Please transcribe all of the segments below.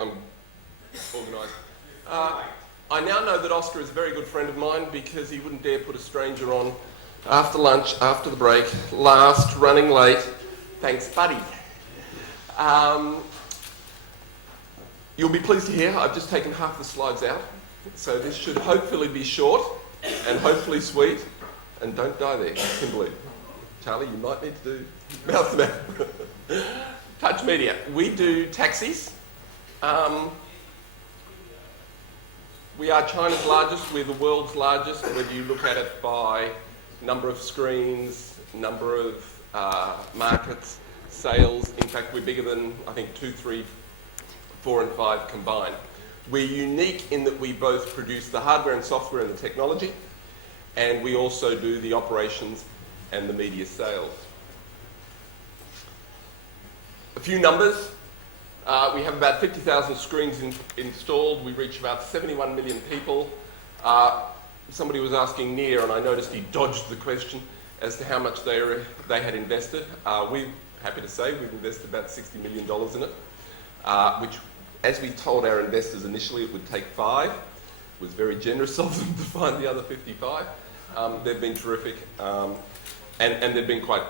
I'm organised. I now know that Oscar is a very good friend of mine because he wouldn't dare put a stranger on after lunch, after the break, last, running late. Thanks, buddy. You'll be pleased to hear I've just taken half the slides out, so this should hopefully be short and hopefully sweet, and don't die there, Kimberly. Charlie, you might need to do mouth to mouth. Touch Media. We do taxis. We are China's largest, we're the world's largest, whether you look at it by number of screens, number of markets, sales. In fact, we're bigger than, I think, 2, 3, 4 and 5 combined. We're unique in that we both produce the hardware and software and the technology, and we also do the operations and the media sales. A few numbers. We have about 50,000 screens installed. We reach about 71 million people. Somebody was asking Near, and I noticed he dodged the question as to how much they had invested. We're happy to say we've invested about $60 million in it, which, as we told our investors initially, it would take 5. It was very generous of them to find the other 55. They've been terrific, and they've been quite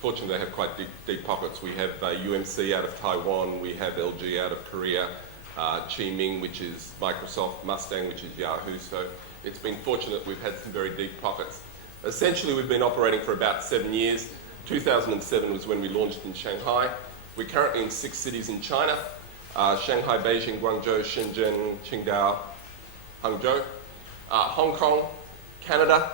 fortunate. They have quite deep pockets. We have UMC out of Taiwan, we have LG out of Korea, Chi-Ming, which is Microsoft, Mustang, which is Yahoo. So it's been fortunate we've had some very deep pockets. Essentially, we've been operating for about 7 years. 2007 was when we launched in Shanghai. We're currently in 6 cities in China: Shanghai, Beijing, Guangzhou, Shenzhen, Qingdao, Hangzhou, Hong Kong, Canada,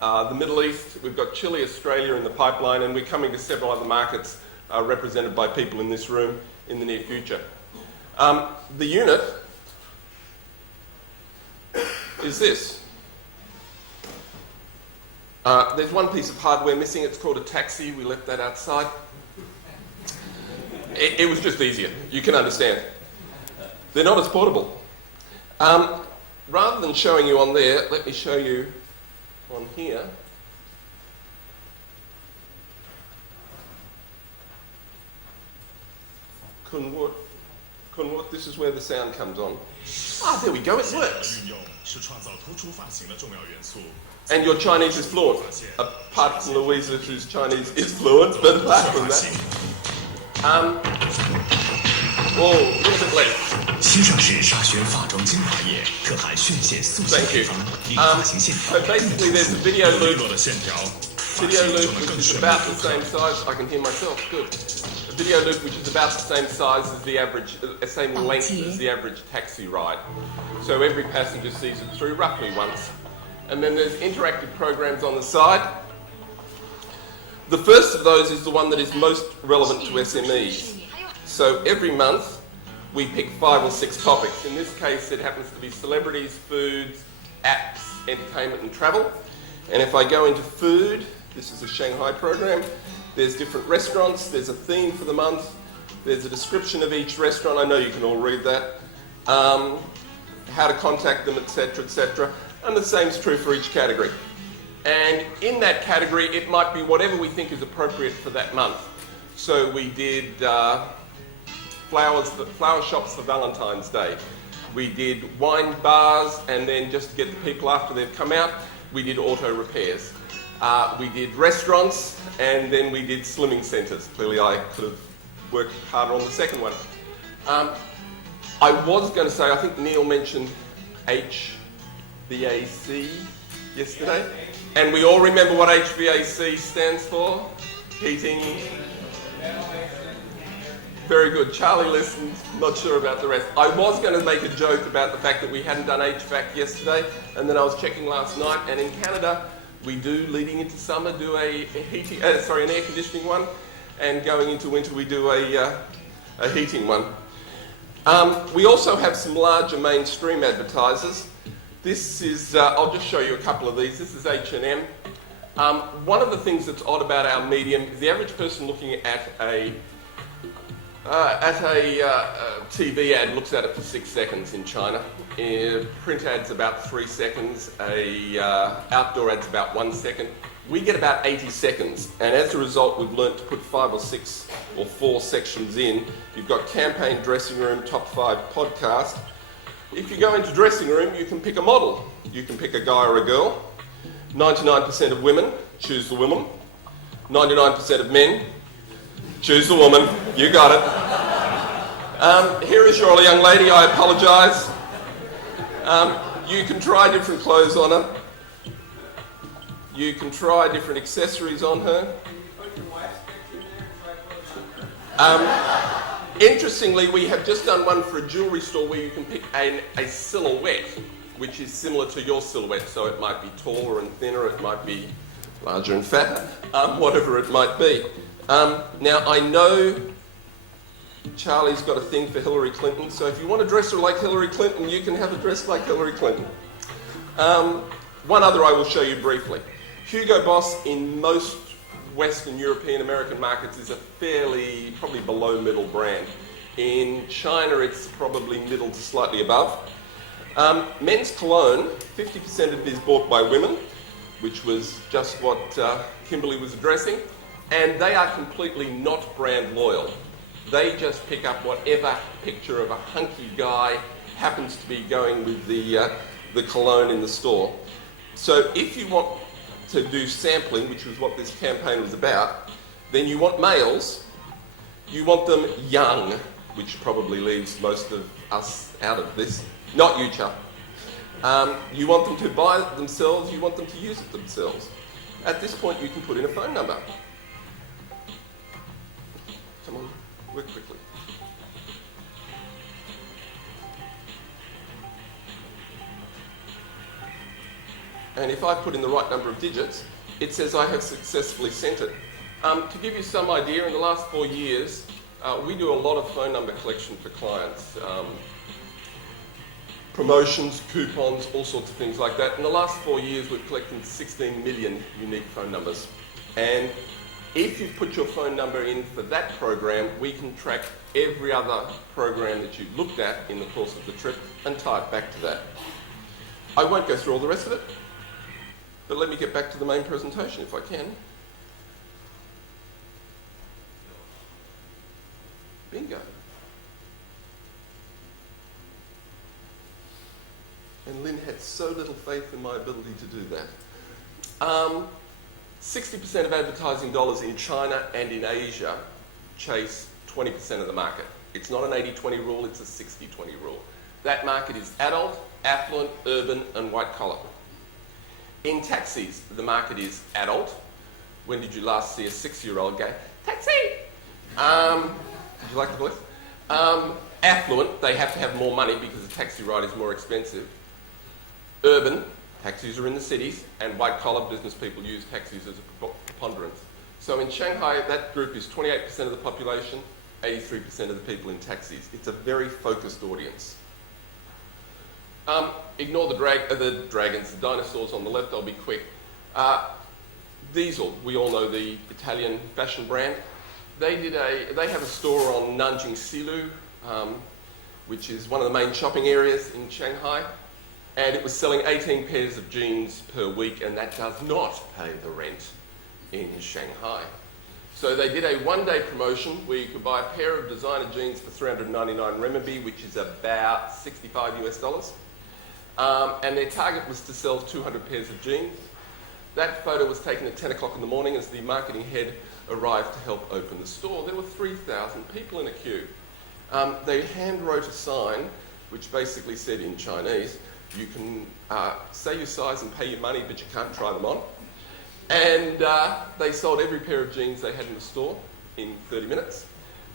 the Middle East. We've got Chile, Australia in the pipeline, and we're coming to several other markets represented by people in this room in the near future. The unit is this. There's one piece of hardware missing. It's called a taxi. We left that outside. It was just easier. You can understand. They're not as portable. Rather than showing you on there, let me show you on here. Kunwood, this is where the sound comes on. Ah, there we go, it works. And your Chinese is fluent. Apart from Louisa, whose Chinese is fluent, but apart from that. Whoa, a little bit less. Thank you. So basically there's a video loop, which is about the same size. I can hear myself, good. A video loop which is about the same size as the average, same length as the average taxi ride. So every passenger sees it through roughly once. And then there's interactive programs on the side. The first of those is the one that is most relevant to SMEs. So every month we pick 5 or 6 topics. In this case it happens to be celebrities, foods, apps, entertainment and travel. And if I go into food, this is a Shanghai program, there's different restaurants, there's a theme for the month, there's a description of each restaurant, I know you can all read that, how to contact them, etc., etc. And the same is true for each category. And in that category, it might be whatever we think is appropriate for that month. So we did flower shops for Valentine's Day. We did wine bars, and then just to get the people after they've come out, we did auto repairs. We did restaurants, and then we did slimming centres. Clearly I could have worked harder on the second one. I was going to say, I think Neil mentioned HVAC yesterday, and we all remember what HVAC stands for? Heating. Very good. Charlie listens, not sure about the rest. I was going to make a joke about the fact that we hadn't done HVAC yesterday, and then I was checking last night, and in Canada we do, leading into summer, do an air conditioning one, and going into winter we do a heating one. We also have some larger mainstream advertisers. This is, I'll just show you a couple of these. This is H&M. One of the things that's odd about our medium is the average person looking at a TV ad looks at it for 6 seconds in China. Print ad's about 3 seconds. Outdoor ad's about 1 second. We get about 80 seconds, and as a result, we've learnt to put 5 or 6 or 4 sections in. You've got campaign, dressing room, top 5 podcast. If you go into dressing room, you can pick a model. You can pick a guy or a girl. 99% of women choose the woman. 99% of men choose the woman. You got it. Here is your young lady. I apologise. You can try different clothes on her. You can try different accessories on her. Interestingly, we have just done one for a jewellery store where you can pick a silhouette which is similar to your silhouette. So it might be taller and thinner, it might be larger and fatter, whatever it might be. Now, I know Charlie's got a thing for Hillary Clinton, so if you want to dress her like Hillary Clinton, you can have her dressed like Hillary Clinton. One other I will show you briefly. Hugo Boss in most Western European American markets is a fairly, probably below middle brand. In China, it's probably middle to slightly above. Men's cologne, 50% of it is bought by women, which was just what Kimberly was addressing, and they are completely not brand loyal. They just pick up whatever picture of a hunky guy happens to be going with the cologne in the store. So if you want to do sampling, which was what this campaign was about, then you want males, you want them young, which probably leaves most of us out of this. Not you, Chuck. You want them to buy it themselves, you want them to use it themselves. At this point, you can put in a phone number. Come on, work quickly. And if I put in the right number of digits, it says I have successfully sent it. To give you some idea, in the last 4 years, we do a lot of phone number collection for clients. Promotions, coupons, all sorts of things like that. In the last 4 years, we've collected 16 million unique phone numbers. And if you put your phone number in for that program, we can track every other program that you've looked at in the course of the trip and tie it back to that. I won't go through all the rest of it, but let me get back to the main presentation if I can. Bingo. And Lynn had so little faith in my ability to do that. 60% of advertising dollars in China and in Asia chase 20% of the market. It's not an 80-20 rule, it's a 60-20 rule. That market is adult, affluent, urban, and white collar. In taxis, the market is adult. When did you last see a 6-year-old go, taxi? Did you like the voice? Affluent, they have to have more money because a taxi ride is more expensive. Urban, taxis are in the cities, and white-collar business people use taxis as a preponderance. So in Shanghai, that group is 28% of the population, 83% of the people in taxis. It's a very focused audience. Ignore the dragons, the dinosaurs on the left, I'll be quick. Diesel, we all know the Italian fashion brand. They have a store on Nanjing Silu, which is one of the main shopping areas in Shanghai. And it was selling 18 pairs of jeans per week, and that does not pay the rent in Shanghai. So they did a one-day promotion where you could buy a pair of designer jeans for 399 renminbi, which is about $65 US. And their target was to sell 200 pairs of jeans. That photo was taken at 10 o'clock in the morning as the marketing head arrived to help open the store. There were 3,000 people in a queue. They hand wrote a sign which basically said in Chinese, you can say your size and pay your money, but you can't try them on. And they sold every pair of jeans they had in the store in 30 minutes,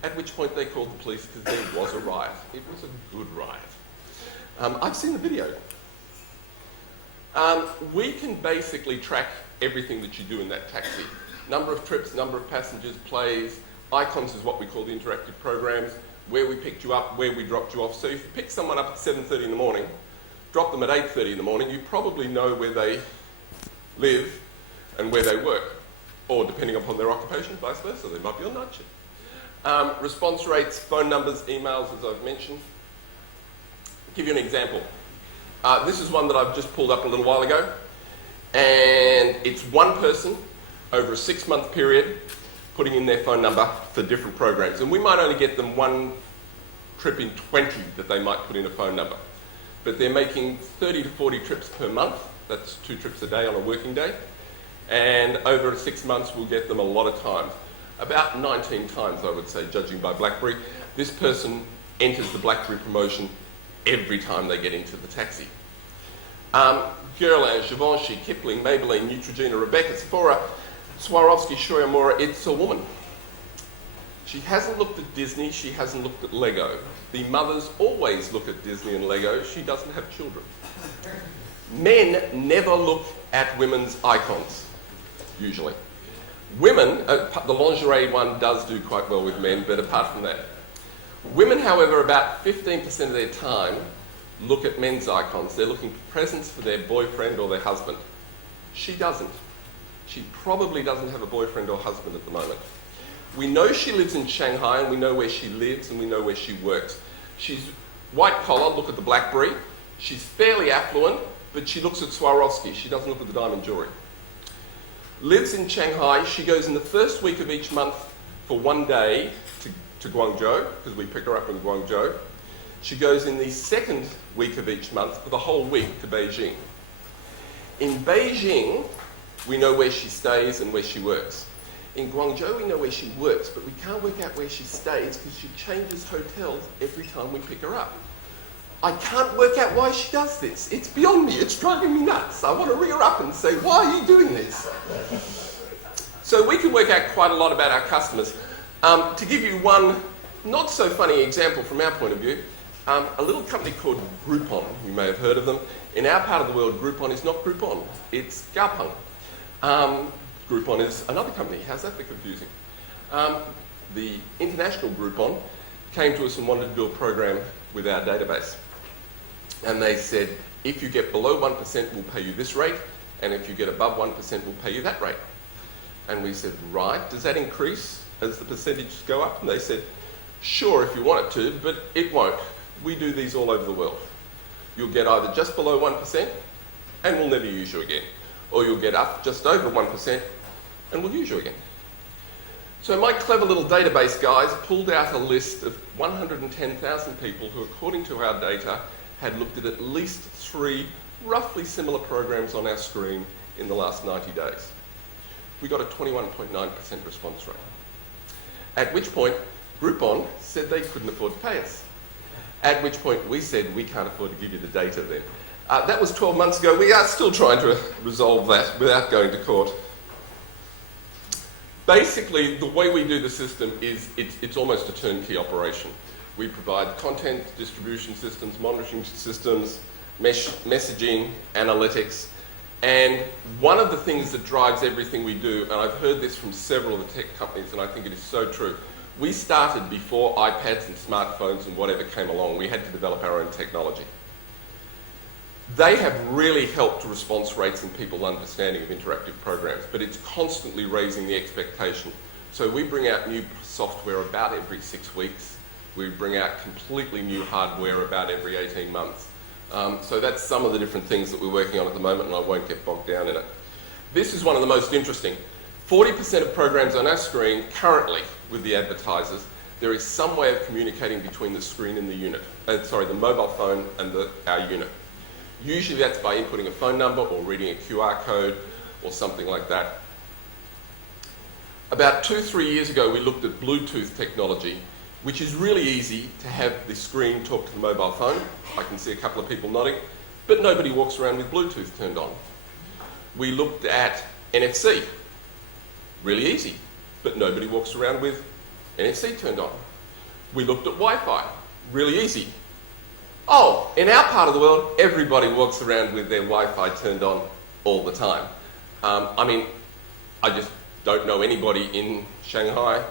at which point they called the police because there was a riot. It was a good riot. I've seen the video. We can basically track everything that you do in that taxi. Number of trips, number of passengers, plays, icons is what we call the interactive programs, where we picked you up, where we dropped you off. So if you pick someone up at 7:30 in the morning, drop them at 8:30 in the morning, you probably know where they live and where they work, or depending upon their occupation, vice versa, they might be on night shift. Response rates, phone numbers, emails, as I've mentioned. I'll give you an example. This is one that I've just pulled up a little while ago, And it's one person over a 6-month period putting in their phone number for different programs. And we might only get them one trip in 20 that they might put in a phone number. But they're making 30 to 40 trips per month. That's 2 trips a day on a working day. And over 6 months, we'll get them a lot of times. About 19 times, I would say, judging by BlackBerry. This person enters the BlackBerry promotion every time they get into the taxi. Guerlain, Givenchy, Kipling, Maybelline, Neutrogena, Rebecca, Sephora, Swarovski, Shoyamura, it's a woman. She hasn't looked at Disney, she hasn't looked at Lego. The mothers always look at Disney and Lego, she doesn't have children. Men never look at women's icons, usually. Women, the lingerie one does do quite well with men, but apart from that. Women, however, about 15% of their time look at men's icons. They're looking for presents for their boyfriend or their husband. She doesn't. She probably doesn't have a boyfriend or husband at the moment. We know she lives in Shanghai, and we know where she lives, and we know where she works. She's white collar, look at the BlackBerry. She's fairly affluent, but she looks at Swarovski. She doesn't look at the diamond jewelry. Lives in Shanghai. She goes in the first week of each month for 1 day to Guangzhou, because we pick her up in Guangzhou. She goes in the second week of each month for the whole week to Beijing. In Beijing, we know where she stays and where she works. In Guangzhou, we know where she works, but we can't work out where she stays because she changes hotels every time we pick her up. I can't work out why she does this. It's beyond me. It's driving me nuts. I want to ring her up and say, why are you doing this? So we can work out quite a lot about our customers. To give you one not so funny example from our point of view, a little company called Groupon. You may have heard of them. In our part of the world, Groupon is not Groupon. It's Gaopeng. Groupon is another company. How's that for confusing? The international Groupon came to us and wanted to do a program with our database. And they said, if you get below 1%, we'll pay you this rate, and if you get above 1%, we'll pay you that rate. And we said, right, does that increase as the percentages go up? And they said, sure, if you want it to, but it won't. We do these all over the world. You'll get either just below 1%, and we'll never use you again. Or you'll get up just over 1%, and we'll use you again. So my clever little database guys pulled out a list of 110,000 people who, according to our data, had looked at least 3 roughly similar programs on our screen in the last 90 days. We got a 21.9% response rate. At which point, Groupon said they couldn't afford to pay us. At which point we said, we can't afford to give you the data then. That was 12 months ago. We are still trying to resolve that without going to court. Basically, the way we do the system is it's almost a turnkey operation. We provide content, distribution systems, monitoring systems, messaging, analytics. And one of the things that drives everything we do, and I've heard this from several of the tech companies, and I think it is so true, we started before iPads and smartphones and whatever came along. We had to develop our own technology. They have really helped response rates and people's understanding of interactive programs, but it's constantly raising the expectation. So we bring out new software about every 6 weeks. We bring out completely new hardware about every 18 months. So that's some of the different things that we're working on at the moment, and I won't get bogged down in it. This is one of the most interesting. 40% of programs on our screen currently with the advertisers, there is some way of communicating between the screen and the unit. The mobile phone and our unit. Usually that's by inputting a phone number or reading a QR code or something like that. About 2-3 years ago, we looked at Bluetooth technology, which is really easy to have the screen talk to the mobile phone. I can see a couple of people nodding, but nobody walks around with Bluetooth turned on. We looked at NFC. Really easy, but nobody walks around with NFC turned on. We looked at Wi-Fi. Really easy. Oh, in our part of the world, everybody walks around with their Wi-Fi turned on all the time. I just don't know anybody in Shanghai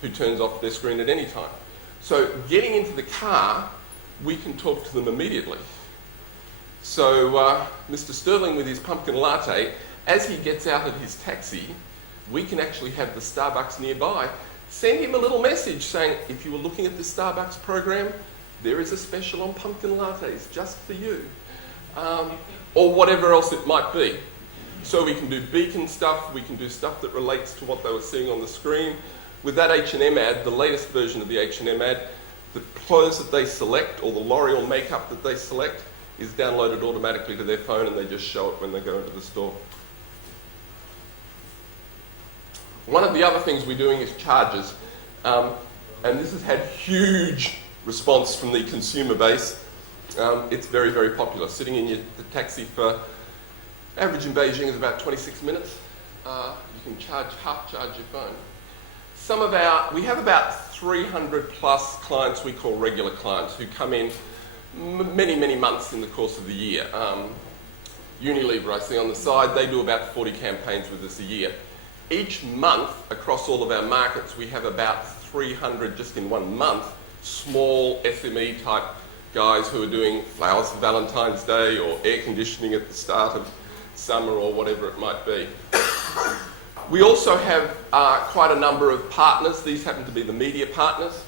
who turns off their screen at any time. So getting into the car, we can talk to them immediately. So Mr. Sterling with his pumpkin latte, as he gets out of his taxi, we can actually have the Starbucks nearby send him a little message saying, if you were looking at the Starbucks program, there is a special on pumpkin lattes just for you. Or whatever else it might be. So we can do beacon stuff, we can do stuff that relates to what they were seeing on the screen. With that H&M ad, the latest version of the H&M ad, the clothes that they select or the L'Oreal makeup that they select is downloaded automatically to their phone and they just show it when they go into the store. One of the other things we're doing is charges. And this has had huge response from the consumer base. It's very, very popular. Sitting in the taxi for average in Beijing is about 26 minutes. You can half charge your phone. We have about 300 plus clients we call regular clients who come in many, many months in the course of the year. Unilever, I see on the side, they do about 40 campaigns with us a year. Each month, across all of our markets, we have about 300 just in one month, small SME type guys who are doing flowers for Valentine's Day or air conditioning at the start of summer or whatever it might be. We also have quite a number of partners. These happen to be the media partners.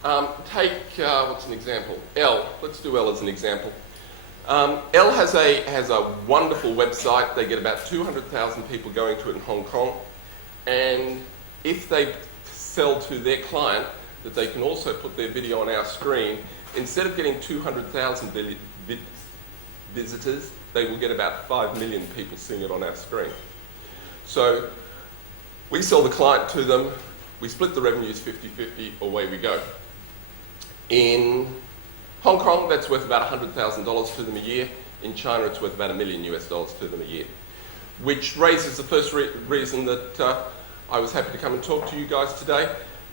What's an example? Elle. Let's do Elle as an example. Elle has a wonderful website. They get about 200,000 people going to it in Hong Kong. And if they sell to their client that they can also put their video on our screen, instead of getting 200,000 visitors, they will get about 5 million people seeing it on our screen. So we sell the client to them, we split the revenues 50-50, away we go. In Hong Kong, that's worth about $100,000 to them a year. In China, it's worth about $1 million to them a year. Which raises the first reason that I was happy to come and talk to you guys today.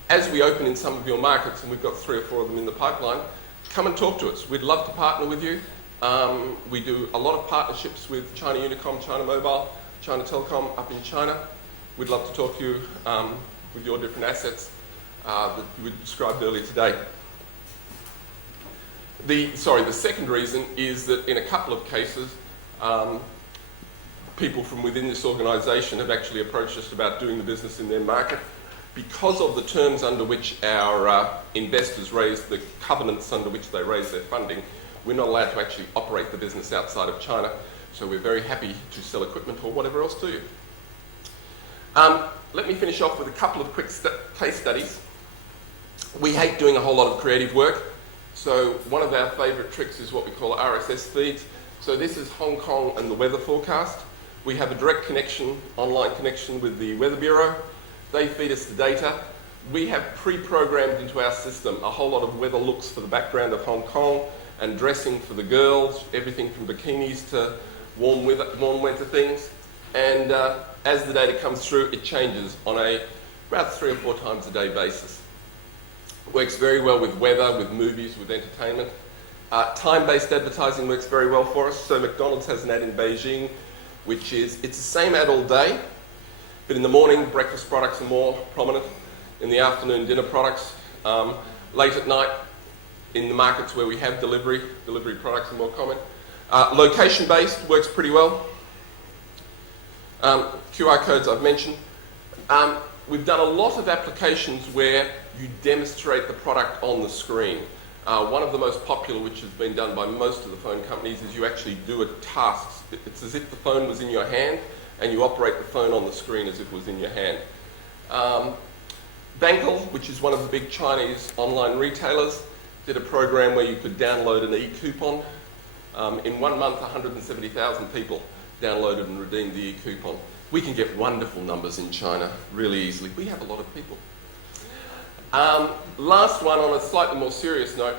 As we open in some of your markets, and we've got 3 or 4 of them in the pipeline, come and talk to us. We'd love to partner with you. We do a lot of partnerships with China Unicom, China Mobile, China Telecom up in China. We'd love to talk to you with your different assets that we described earlier today. The second reason is that in a couple of cases, people from within this organisation have actually approached us about doing the business in their market. Because of the terms under which our investors raise, the covenants under which they raise their funding, we're not allowed to actually operate the business outside of China. So we're very happy to sell equipment or whatever else to you. Let me finish off with a couple of quick case studies. We hate doing a whole lot of creative work. So one of our favourite tricks is what we call RSS feeds. So this is Hong Kong and the weather forecast. We have a direct connection, online connection with the Weather Bureau. They feed us the data. We have pre-programmed into our system a whole lot of weather looks for the background of Hong Kong and dressing for the girls, everything from bikinis to warm winter things. And as the data comes through, it changes on about 3 or 4 times a day basis. Works very well with weather, with movies, with entertainment. Time-based advertising works very well for us. So McDonald's has an ad in Beijing, which is, it's the same ad all day, but in the morning, breakfast products are more prominent. In the afternoon, dinner products. Late at night, in the markets where we have delivery products are more common. Location-based works pretty well. QR codes I've mentioned. We've done a lot of applications where you demonstrate the product on the screen. One of the most popular, which has been done by most of the phone companies, is you actually do a task. It's as if the phone was in your hand and you operate the phone on the screen as if it was in your hand. Bankel, which is one of the big Chinese online retailers, did a program where you could download an e-coupon. In 1 month, 170,000 people downloaded and redeemed the e-coupon. We can get wonderful numbers in China really easily. We have a lot of people. Last one, on a slightly more serious note,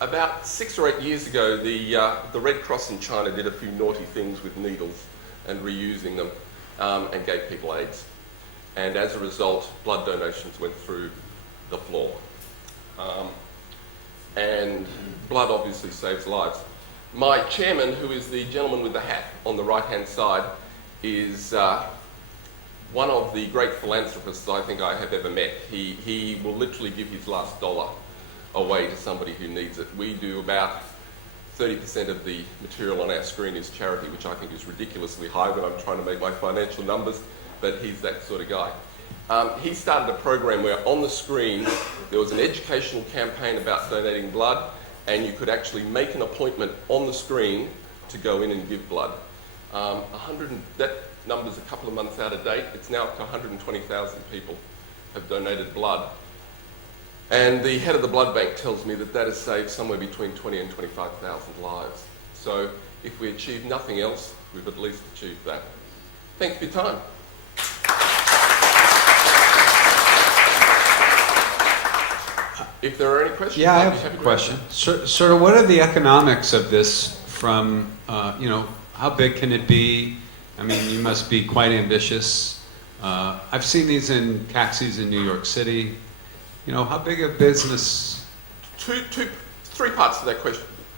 about 6 or 8 years ago, the Red Cross in China did a few naughty things with needles and reusing them and gave people AIDS. And as a result, blood donations went through the floor. And blood obviously saves lives. My chairman, who is the gentleman with the hat on the right-hand side, is one of the great philanthropists I think I have ever met. He will literally give his last dollar away to somebody who needs it. We do about 30% of the material on our screen is charity, which I think is ridiculously high when I'm trying to make my financial numbers, but he's that sort of guy. He started a program where on the screen there was an educational campaign about donating blood, and you could actually make an appointment on the screen to go in and give blood. That number's a couple of months out of date. It's now up to 120,000 people have donated blood. And the head of the blood bank tells me that that has saved somewhere between 20 and 25,000 lives. So if we achieve nothing else, we've at least achieved that. Thanks for your time. If there are any questions, yeah, I have a question. Sort of, what are the economics of this? From how big can it be? I mean, you must be quite ambitious. I've seen these in taxis in New York City. How big a business? Three parts to that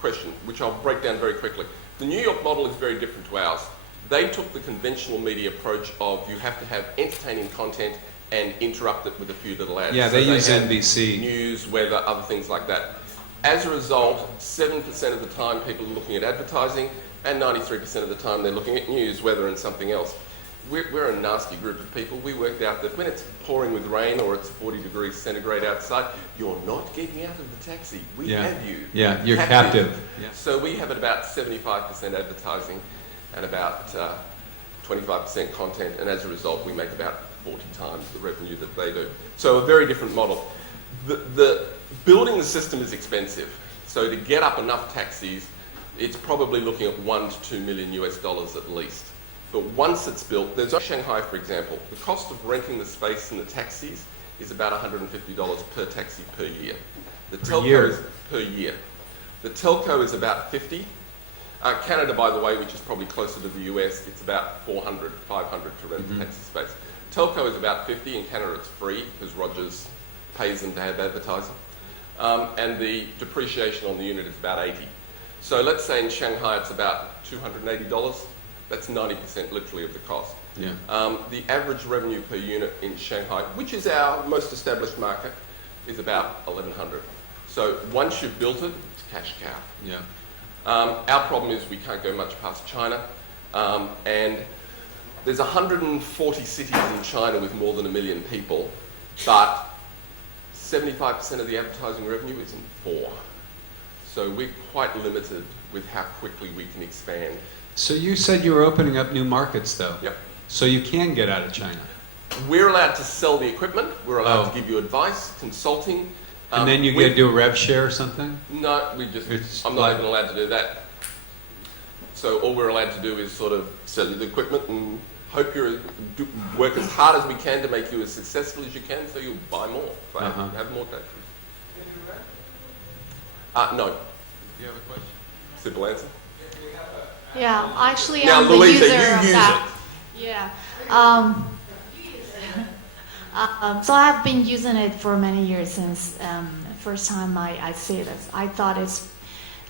question, which I'll break down very quickly. The New York model is very different to ours. They took the conventional media approach of you have to have entertaining content and interrupt it with a few little ads. Yeah, they use NBC. News, weather, other things like that. As a result, 7% of the time people are looking at advertising, and 93% of the time they're looking at news, weather, and something else. We're a nasty group of people. We worked out that when it's pouring with rain or it's 40 degrees centigrade outside, you're not getting out of the taxi. We have you. Yeah, you're captive. Yeah. So we have at about 75% advertising and about 25% content, and as a result, we make about 40 times the revenue that they do. So a very different model. The building the system is expensive. So to get up enough taxis, it's probably looking at $1 to $2 million US at least. But once it's built, there's Shanghai, for example, the cost of renting the space in the taxis is about $150 per taxi per year. The telco is per year. The telco is about $50. Canada, by the way, which is probably closer to the US, it's about $400, $500 to rent the taxi space. Telco is about $50. In Canada, it's free because Rogers pays them to have advertising. And the depreciation on the unit is about $80. So let's say in Shanghai it's about $280. That's 90% literally of the cost. Yeah. The average revenue per unit in Shanghai, which is our most established market, is about $1,100. So once you've built it, it's cash cow. Yeah. Our problem is we can't go much past China. And there's 140 cities in China with more than 1 million people, but 75% of the advertising revenue is in 4. So we're quite limited with how quickly we can expand. So you said you were opening up new markets, though. Yep. So you can get out of China. We're allowed to sell the equipment. We're allowed to give you advice, consulting. And then you get to do a rev share or something? No, I'm not even allowed to do that. So all we're allowed to do is sort of sell you the equipment and hope work as hard as we can to make you as successful as you can, so you'll buy more, have more taxis. No. Do you have a question? Simple answer. Yeah, actually, now, I'm the Louisa, user you of use that. it. Yeah. So I've been using it for many years since the first time I see this. I thought it's,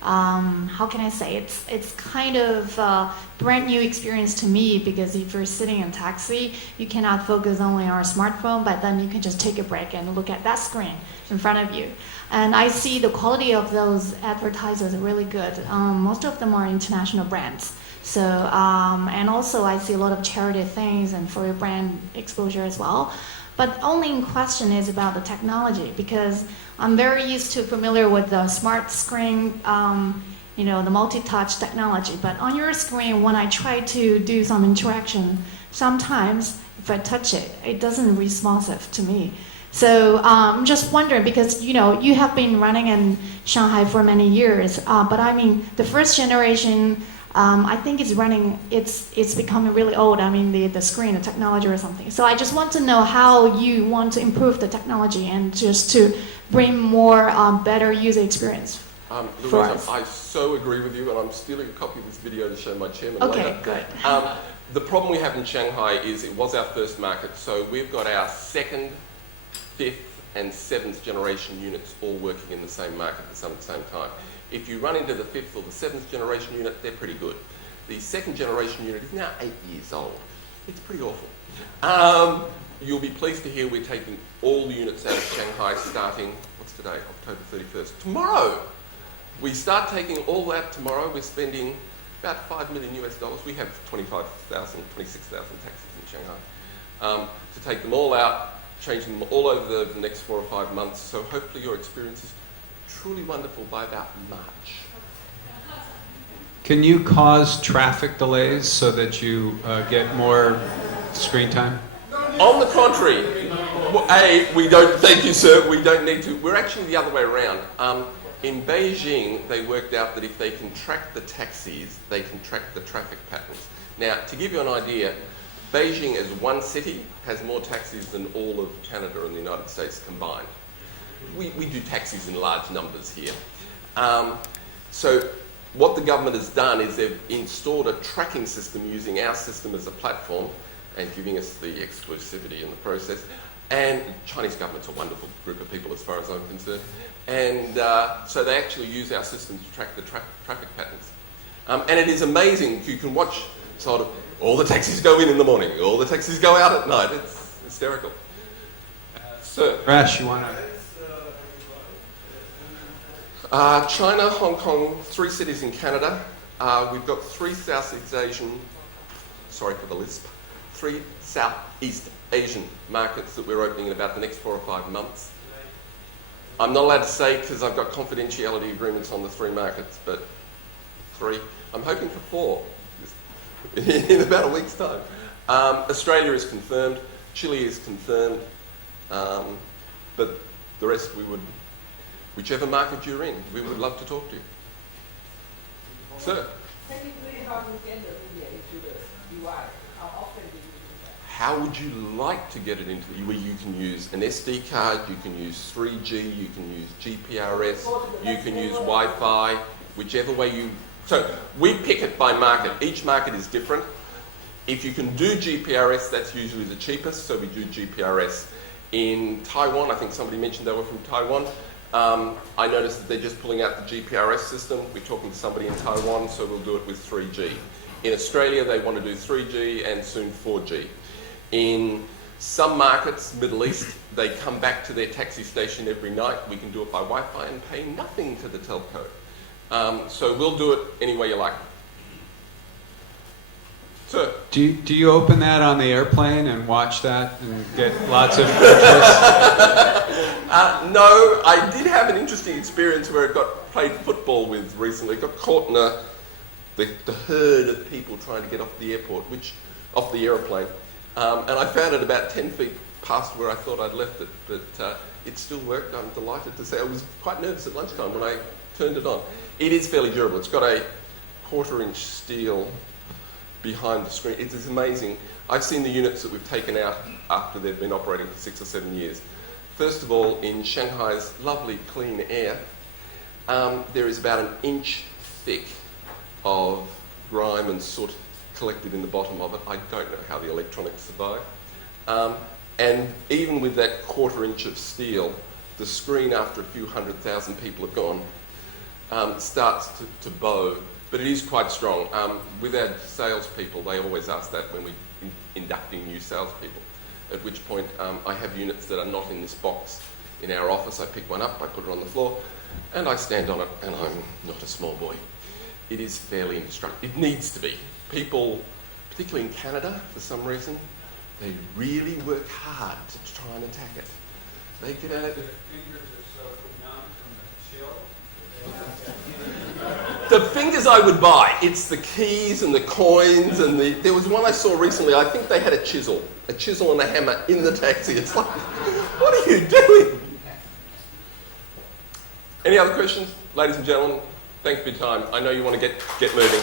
how can I say, it's kind of a brand new experience to me, because if you're sitting in a taxi, you cannot focus only on our smartphone, but then you can just take a break and look at that screen in front of you. And I see the quality of those advertisers are really good. Most of them are international brands. So, and also I see a lot of charity things and for your brand exposure as well. But the only question is about the technology, because I'm very used to familiar with the smart screen, the multi-touch technology. But on your screen, when I try to do some interaction, sometimes if I touch it, it doesn't responsive to me. So I'm just wondering, because you have been running in Shanghai for many years, but I mean the first generation, I think it's becoming really old. I mean the screen, the technology or something. So I just want to know how you want to improve the technology and just to bring more better user experience for us. I so agree with you, and I'm stealing a copy of this video to show my chairman later. Okay, good. The problem we have in Shanghai is it was our first market, so we've got our 2nd, 5th and 7th generation units all working in the same market at the same time. If you run into the 5th or the 7th generation unit, they're pretty good. The 2nd generation unit is now 8 years old. It's pretty awful. You'll be pleased to hear we're taking all the units out of Shanghai starting, what's today, October 31st. Tomorrow! We start taking all that tomorrow. We're spending about $5 million US. We have 26,000 taxis in Shanghai. To take them all out, changing them all over the next 4 or 5 months. So hopefully your experience is truly wonderful by about March. Can you cause traffic delays so that you get more screen time? On the contrary, we don't, thank you sir, we don't need to. We're actually the other way around. In Beijing, they worked out that if they can track the taxis, they can track the traffic patterns. Now, to give you an idea, Beijing as one city has more taxis than all of Canada and the United States combined. We do taxis in large numbers here. So what the government has done is they've installed a tracking system using our system as a platform and giving us the exclusivity in the process. And the Chinese government's a wonderful group of people as far as I'm concerned. And so they actually use our system to track the traffic patterns. And it is amazing. You can watch sort of all the taxis go in the morning, all the taxis go out at night. It's hysterical. Sir? Rash, you want to... China, Hong Kong, 3 cities in Canada. We've got 3 Southeast Asian, sorry for the lisp, 3 Southeast Asian markets that we're opening in about the next 4 or 5 months. I'm not allowed to say because I've got confidentiality agreements on the 3 markets, but 3. I'm hoping for 4 in about a week's time. Australia is confirmed, Chile is confirmed, but the rest we would, whichever market you're in, we would love to talk to you. Sir? Technically, how do you get the media into the UI? How often do you do that? How would you like to get it into the UI? You can use an SD card, you can use 3G, you can use GPRS, you can use Wi-Fi, whichever way you... So we pick it by market. Each market is different. If you can do GPRS, that's usually the cheapest, so we do GPRS. In Taiwan, I think somebody mentioned they were from Taiwan. I noticed that they're just pulling out the GPRS system. We're talking to somebody in Taiwan, so we'll do it with 3G. In Australia, they want to do 3G and soon 4G. In some markets, Middle East, they come back to their taxi station every night. We can do it by Wi-Fi and pay nothing to the telco. So we'll do it any way you like. Sir? Do you open that on the airplane and watch that and get lots of pictures? No, I did have an interesting experience where I got played football with recently. Got caught in the herd of people trying to get off the airplane. And I found it about 10 feet past where I thought I'd left it, but it still worked. I'm delighted to say. I was quite nervous at lunchtime when I turned it on. It is fairly durable. It's got a 1/4-inch steel behind the screen. It is amazing. I've seen the units that we've taken out after they've been operating for 6 or 7 years. First of all, in Shanghai's lovely clean air, there is about 1 inch thick of grime and soot collected in the bottom of it. I don't know how the electronics survive. And even with that 1/4-inch of steel, the screen, after a few 100,000 people have gone, starts to bow. But it is quite strong. With our salespeople, they always ask that when we're inducting new salespeople, at which point I have units that are not in this box in our office. I pick one up, I put it on the floor, and I stand on it, and I'm not a small boy. It is fairly indestructible. It needs to be. People, particularly in Canada, for some reason, they really work hard to try and attack it. They get at it. Their fingers are so numb from the chill. The fingers I would buy. It's the keys and the coins and there was one I saw recently. I think they had a chisel and a hammer in the taxi. It's like, what are you doing? Any other questions? Ladies and gentlemen, thanks for your time. I know you want to get moving.